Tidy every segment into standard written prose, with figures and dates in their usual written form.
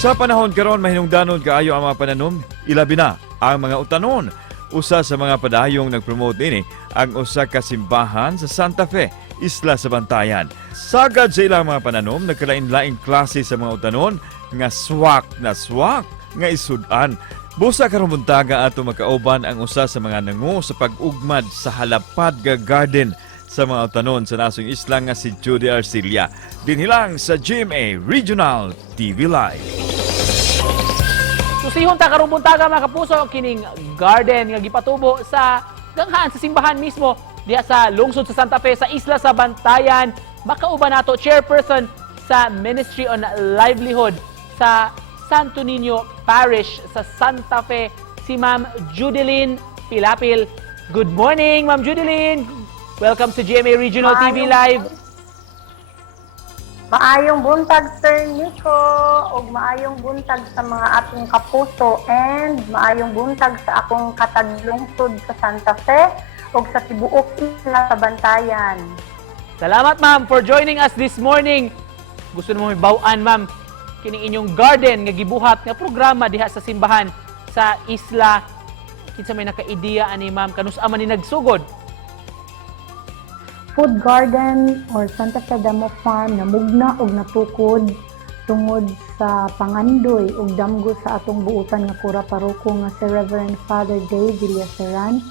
Sa panahon karon mahinungdanon kaayo ang mga pananom, ilabi na ang mga utanon. Usa sa mga padayong nagpromote ini ang usa ka simbahan sa Santa Fe, Isla sa Bantayan. Sagad sa ilang mga pananom, nagkalain-laing klase sa mga utanon nga swak nga isudan. Busa karong buntaga ato makauban ang usa sa mga nangu sa pag-ugmad sa halapad nga garden sa mga utanon sa nasong isla nga si Judy Arcilia. Dinhilang sa GMA Regional TV Live. Susihon ta karong buntaga mga kapuso kining garden nga gipatubo sa ganghan sa simbahan mismo diha sa lungsod sa Santa Fe sa Isla sa Bantayan. Makauban nato chairperson sa Ministry on Livelihood sa Santo Niño Parish sa Santa Fe, si Ma'am Judilyn Pilapil. Good morning, Ma'am Judilyn. Welcome to GMA Regional TV Live. Maayong buntag, Sir Nico, ug maayong buntag sa mga ating kapuso, and maayong buntag sa akong katadlungsod sa Santa Fe ug sa tibuok Isla sa Bantayan. Salamat, Ma'am, for joining us this morning. Gusto mo may baw-an, Ma'am, kining inyong garden nga gibuhat nga programa diha sa simbahan sa Isla. Kinsa may naka-ideya ani, Ma'am, kanus-a man ni nagsugod? Food Garden or Santa Fe Demo Farm na mugna og natukod tungod sa pangandoy ug damgo sa atong buutan nga pura paroko nga si Reverend Father Dave Villaseran.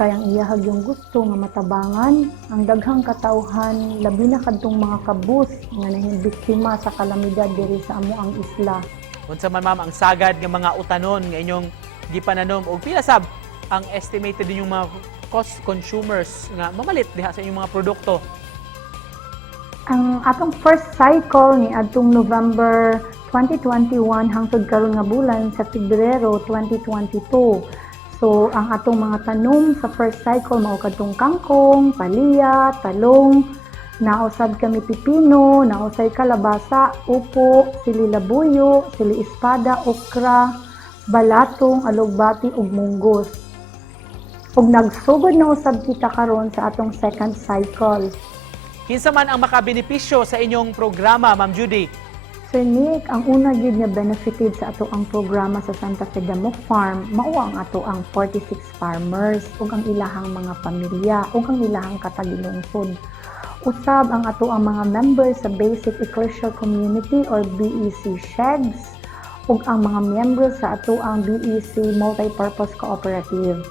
Kayang iyahag yung gusto nga matabangan ang daghang katawhan labi na kadtong mga kabus nga nahibiktima sa kalamidad diri sa amo ang isla. Unsa man, Ma'am, ang sagad nga mga utanon nga inyong gipananom ug pila sab ang estimated ninyong mga cost consumers nga mamalit diha sa inyong mga produkto? Ang atong first cycle ni adtong November 2021 hangtod karon nga bulan sa Pebrero 2022. So ang atong mga tanom sa first cycle mao kadtong kangkong, palya, talong, nausab kami pipino, nausay kalabasa, upo, sili labuyo, sili espada, okra, balatong, alugbati ug munggos. Ug nagsugod na usab kita karon sa atong second cycle. Kinsa man ang makabenepisyo sa inyong programa, Ma'am Judy? Sir Nick, ang una gid nga benefited sa ato ang programa sa Santa Fe Demo Farm mao ang ato ang 46 farmers ug ang ilahang mga pamilya ug ang ilahang katagilungsod. Usab ang ato ang mga members sa Basic Ecclesial Community or BEC Sheds ug ang mga miyembro sa ato ang BEC Multipurpose Cooperative.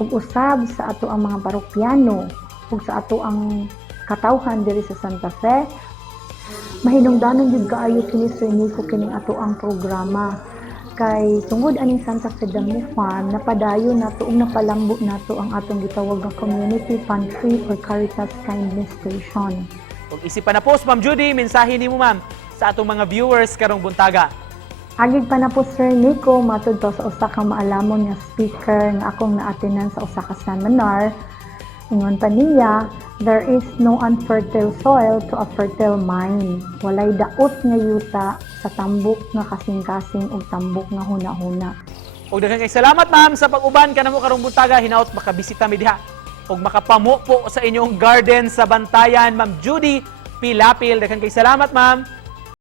Ug usab sa ato ang mga parokyano ug sa ato ang katawhan diri sa Santa Fe, mahinungdanon jud kaayo kini Sir Nico kining ato ang programa. Kay tungod aning Santa Fe Demo Farm napadayon nato ug napalambo nato ang atong gitawag nga community pantry or Caritas Kindness Station. Ug isipan na post, Ma'am Judy, mensahe nimo, Ma'am, sa atong mga viewers karong buntaga. Agig pa na po, Sir Nico, matud to sa usa ka maalamon nga speaker nga akong naatinan sa usa ka seminar. Ingon pa niya, there is no unfertile soil to a fertile mind. Walay daot nga yuta sa tambok nga kasing-kasing ug tambok nga huna-huna. Ug daghang kay salamat, Ma'am, sa pag-uban kanamo karong buntaga. Hinaot makabisita mi diha ug makapamu po sa inyong garden sa Bantayan, Ma'am Judy Pilapil. Daghang kay salamat, Ma'am.